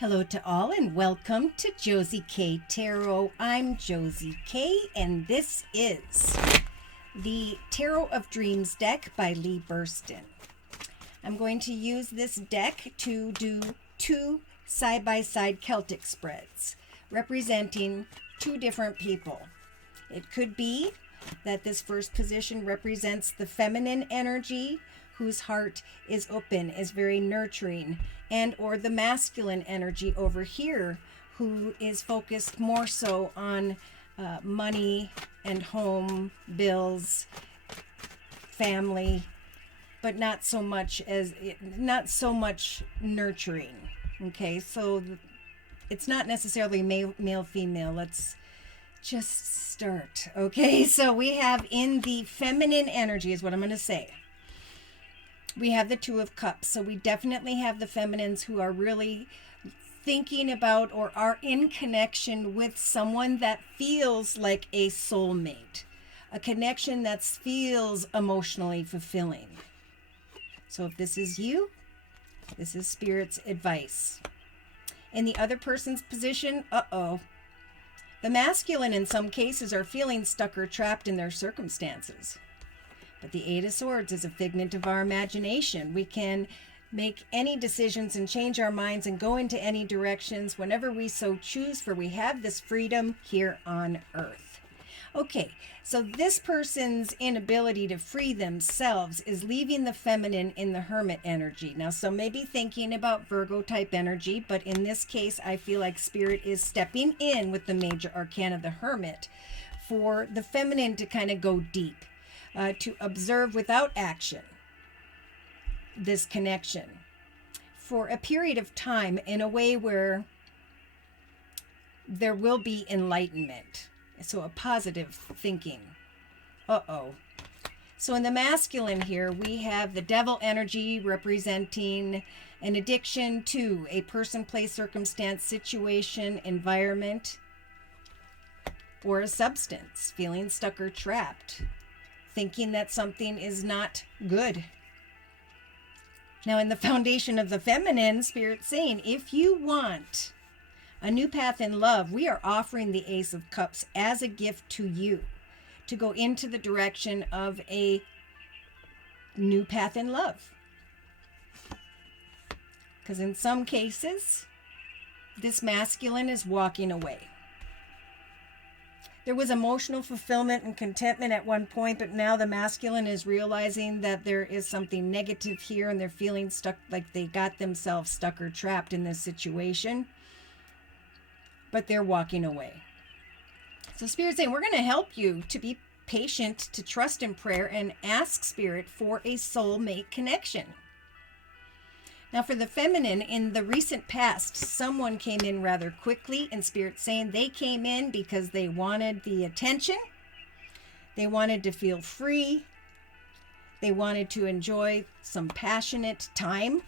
Hello to all and welcome to Josie K Tarot. I'm Josie K and this is the Tarot of Dreams deck by Lee Burston. I'm going to use this deck to do two side-by-side Celtic spreads representing two different people. It could be that this first position represents the feminine energy whose heart is open, is very nurturing, and or the masculine energy over here who is focused more so on money and home, bills, family, but not so much nurturing. Okay, so it's not necessarily male female. Let's just start. Okay, so we have in the feminine energy is what I'm going to say. We have the Two of Cups. So we definitely have the feminines who are really thinking about or are in connection with someone that feels like a soulmate, a connection that feels emotionally fulfilling. So if this is you, this is Spirit's advice. In the other person's position, the masculine in some cases are feeling stuck or trapped in their circumstances. But the Eight of Swords is a figment of our imagination. We can make any decisions and change our minds and go into any directions whenever we so choose, for we have this freedom here on earth. Okay, so this person's inability to free themselves is leaving the feminine in the Hermit energy. Now, some may be thinking about Virgo type energy, but in this case, I feel like Spirit is stepping in with the major arcana, the Hermit, for the feminine to kind of go deep. To observe without action this connection for a period of time in a way where there will be enlightenment. So a positive thinking. So in the masculine here, we have the Devil energy representing an addiction to a person, place, circumstance, situation, environment, or a substance, feeling stuck or trapped, thinking that something is not good. Now, in the foundation of the feminine, Spirit saying, if you want a new path in love, we are offering the Ace of Cups as a gift to you to go into the direction of a new path in love. Because in some cases, this masculine is walking away. There was emotional fulfillment and contentment at one point, but now the masculine is realizing that there is something negative here and they're feeling stuck, like they got themselves stuck or trapped in this situation, but they're walking away. So Spirit's saying, we're going to help you to be patient, to trust in prayer, and ask Spirit for a soulmate connection. Now for the feminine, in the recent past, someone came in rather quickly, and Spirit saying they came in because they wanted the attention. They wanted to feel free. They wanted to enjoy some passionate time.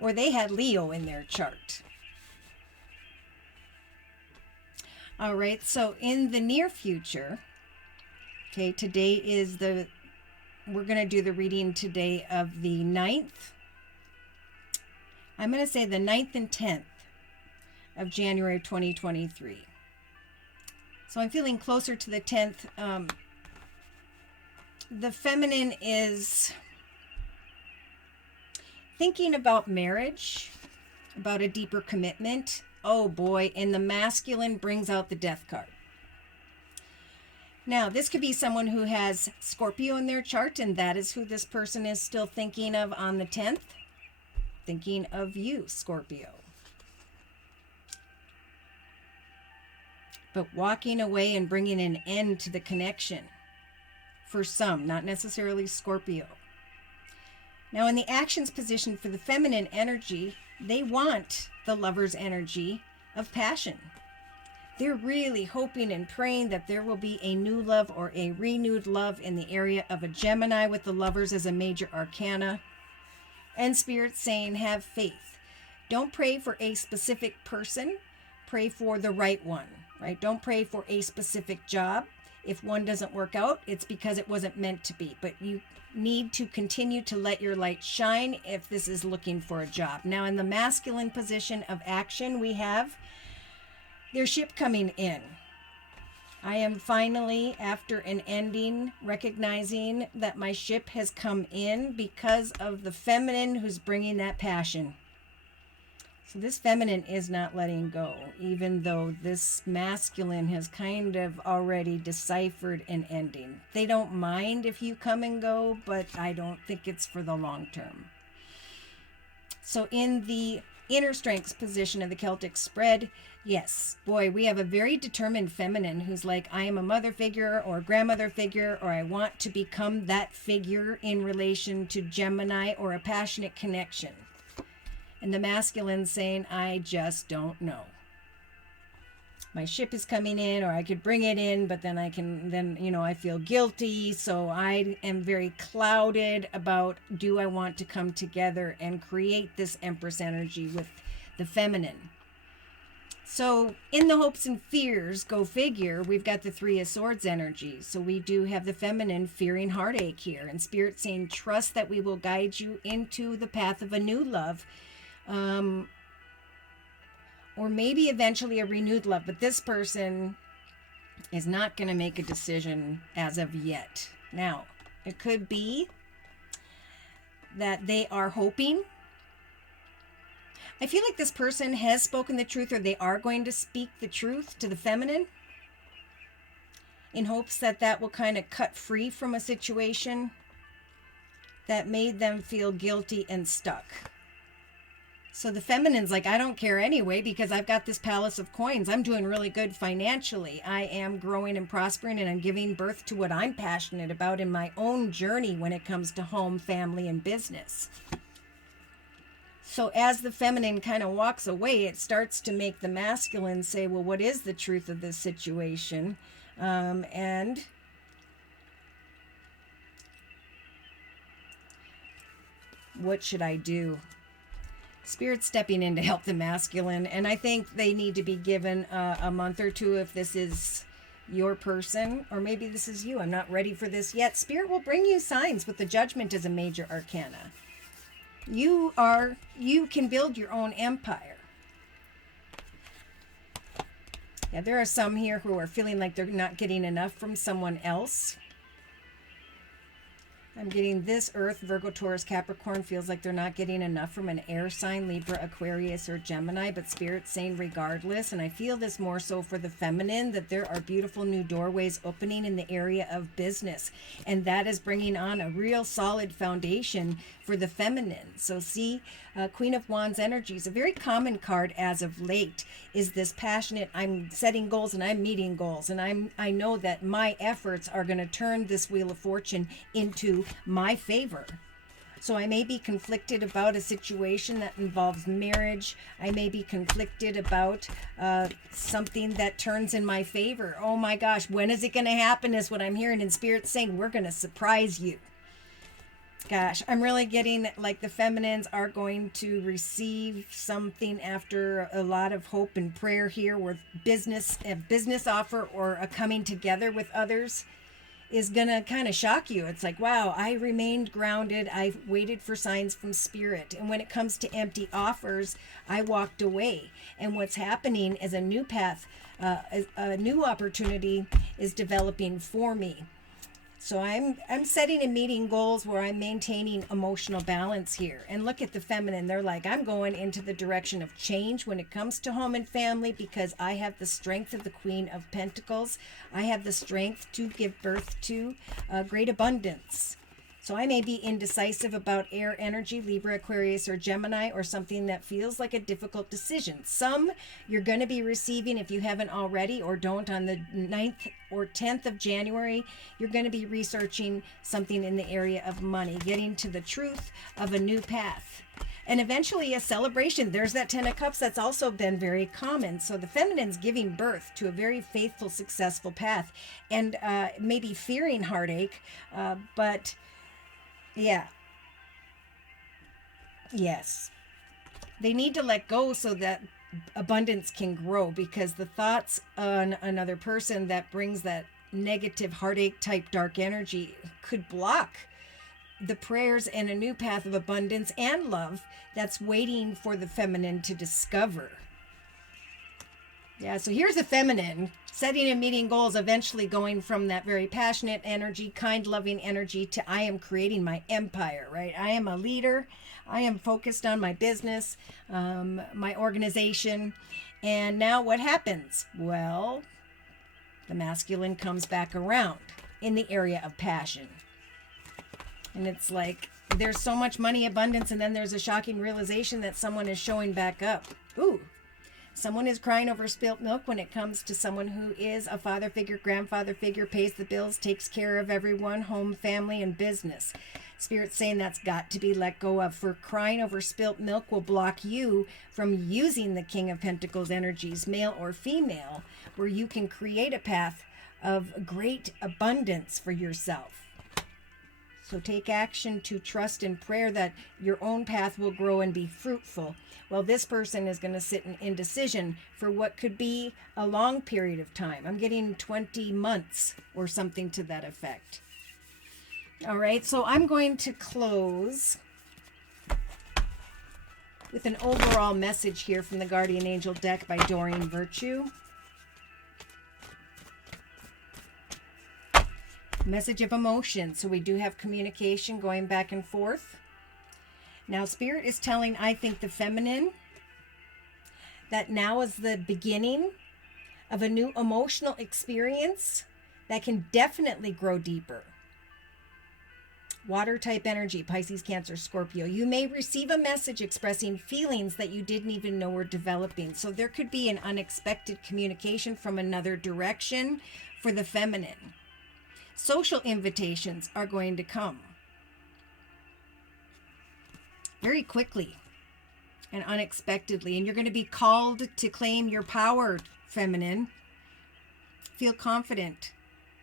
Or they had Leo in their chart. All right, so in the near future, okay, today is we're going to do the reading today of the 9th. I'm going to say the 9th and 10th of January 2023. So I'm feeling closer to the 10th. The feminine is thinking about marriage, about a deeper commitment. Oh boy, and the masculine brings out the Death card. Now, this could be someone who has Scorpio in their chart, and that is who this person is still thinking of on the 10th. Thinking of you, Scorpio. But walking away and bringing an end to the connection for some, not necessarily Scorpio. Now in the actions position for the feminine energy, they want the lover's energy of passion. They're really hoping and praying that there will be a new love or a renewed love in the area of a Gemini with the lovers as a major arcana. And Spirit saying, have faith. Don't pray for a specific person. Pray for the right one, right? Don't pray for a specific job. If one doesn't work out, it's because it wasn't meant to be. But you need to continue to let your light shine if this is looking for a job. Now, in the masculine position of action, we have their ship coming in. I am finally, after an ending, recognizing that my ship has come in because of the feminine who's bringing that passion. So this feminine is not letting go, even though this masculine has kind of already deciphered an ending. They don't mind if you come and go, but I don't think it's for the long term. So in the inner strengths position of the Celtic spread, yes, boy, we have a very determined feminine who's like, I am a mother figure or a grandmother figure, or I want to become that figure in relation to Gemini or a passionate connection. And the masculine saying, I just don't know. My ship is coming in, or I could bring it in, but then I feel guilty. So I am very clouded about, do I want to come together and create this Empress energy with the feminine? So in the hopes and fears, go figure, we've got the Three of Swords energy. So we do have the feminine fearing heartache here, and Spirit saying, trust that we will guide you into the path of a new love. Or maybe eventually a renewed love, but this person is not going to make a decision as of yet. Now, it could be that they are hoping. I feel like this person has spoken the truth, or they are going to speak the truth to the feminine in hopes that that will kind of cut free from a situation that made them feel guilty and stuck. So the feminine's like, I don't care anyway, because I've got this palace of coins. I'm doing really good financially. I am growing and prospering, and I'm giving birth to what I'm passionate about in my own journey when it comes to home, family, and business. So as the feminine kind of walks away, it starts to make the masculine say, well, what is the truth of this situation? And what should I do? Spirit stepping in to help the masculine, and I think they need to be given a month or two if this is your person, or maybe this is you. I'm not ready for this yet. Spirit will bring you signs with the Judgment as a major arcana. You can build your own empire. Yeah, there are some here who are feeling like they're not getting enough from someone else. I'm getting this Earth, Virgo, Taurus, Capricorn feels like they're not getting enough from an air sign, Libra, Aquarius, or Gemini, but Spirit's saying regardless. And I feel this more so for the feminine, that there are beautiful new doorways opening in the area of business. And that is bringing on a real solid foundation for the feminine. So see, Queen of Wands energy is a very common card as of late, is this passionate, I'm setting goals and I'm meeting goals. And I know that my efforts are going to turn this Wheel of Fortune into my favor. So I may be conflicted about a situation that involves marriage. I may be conflicted about something that turns in my favor. Oh my gosh, when is it going to happen is what I'm hearing. And Spirit saying, we're going to surprise you. Gosh, I'm really getting like the feminines are going to receive something after a lot of hope and prayer here, where a business offer or a coming together with others is going to kind of shock you. It's like, wow, I remained grounded. I waited for signs from Spirit. And when it comes to empty offers, I walked away. And what's happening is a new path, a new opportunity is developing for me. So I'm setting and meeting goals where I'm maintaining emotional balance here. And look at the feminine. They're like, I'm going into the direction of change when it comes to home and family, because I have the strength of the Queen of Pentacles. I have the strength to give birth to great abundance. So I may be indecisive about air energy, Libra, Aquarius, or Gemini, or something that feels like a difficult decision. Some you're going to be receiving, if you haven't already or don't, on the 9th or 10th of January, you're going to be researching something in the area of money, getting to the truth of a new path. And eventually a celebration. There's that 10 of Cups that's also been very common. So the feminine's giving birth to a very faithful, successful path, and maybe fearing heartache, but yeah. Yes. They need to let go so that abundance can grow, because the thoughts on another person that brings that negative heartache type dark energy could block the prayers and a new path of abundance and love that's waiting for the feminine to discover. Yeah, so here's the feminine setting and meeting goals, eventually going from that very passionate energy, kind, loving energy to I am creating my empire, right? I am a leader. I am focused on my business, my organization. And now what happens? Well, the masculine comes back around in the area of passion. And it's like there's so much money abundance, and then there's a shocking realization that someone is showing back up. Ooh. Someone is crying over spilt milk when it comes to someone who is a father figure, grandfather figure, pays the bills, takes care of everyone, home, family, and business. Spirit's saying that's got to be let go of. For crying over spilt milk will block you from using the King of Pentacles energies, male or female, where you can create a path of great abundance for yourself. So take action to trust in prayer that your own path will grow and be fruitful. Well, this person is going to sit in indecision for what could be a long period of time. I'm getting 20 months or something to that effect. All right, so I'm going to close with an overall message here from the Guardian Angel deck by Doreen Virtue. Message of emotion. So we do have communication going back and forth. Now, Spirit is telling, I think, the feminine that now is the beginning of a new emotional experience that can definitely grow deeper. Water type energy, Pisces, Cancer, Scorpio. You may receive a message expressing feelings that you didn't even know were developing. So there could be an unexpected communication from another direction for the feminine. Social invitations are going to come very quickly and unexpectedly, and you're going to be called to claim your power, feminine. Feel confident,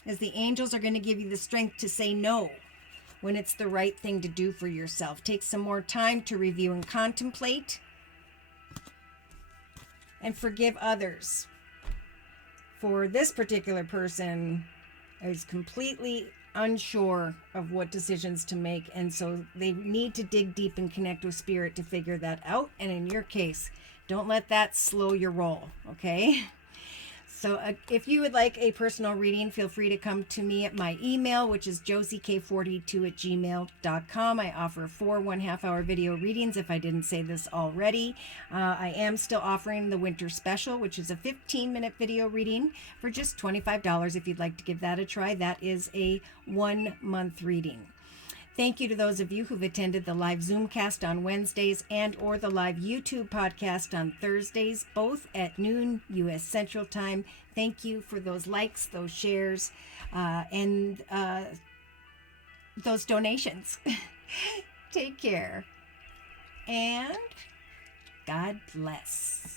as the angels are going to give you the strength to say no when it's the right thing to do for yourself. Take some more time to review and contemplate, and forgive others. For this particular person, is completely unsure of what decisions to make, and so they need to dig deep and connect with Spirit to figure that out. And in your case, don't let that slow your roll, okay? So if you would like a personal reading, feel free to come to me at my email, which is josiek42@gmail.com. I offer 4 1/2-hour video readings if I didn't say this already. I am still offering the winter special, which is a 15-minute video reading for just $25 if you'd like to give that a try. That is a 1-month reading. Thank you to those of you who've attended the live Zoomcast on Wednesdays and or the live YouTube podcast on Thursdays, both at noon U.S. Central Time. Thank you for those likes, those shares, and those donations. Take care, and God bless.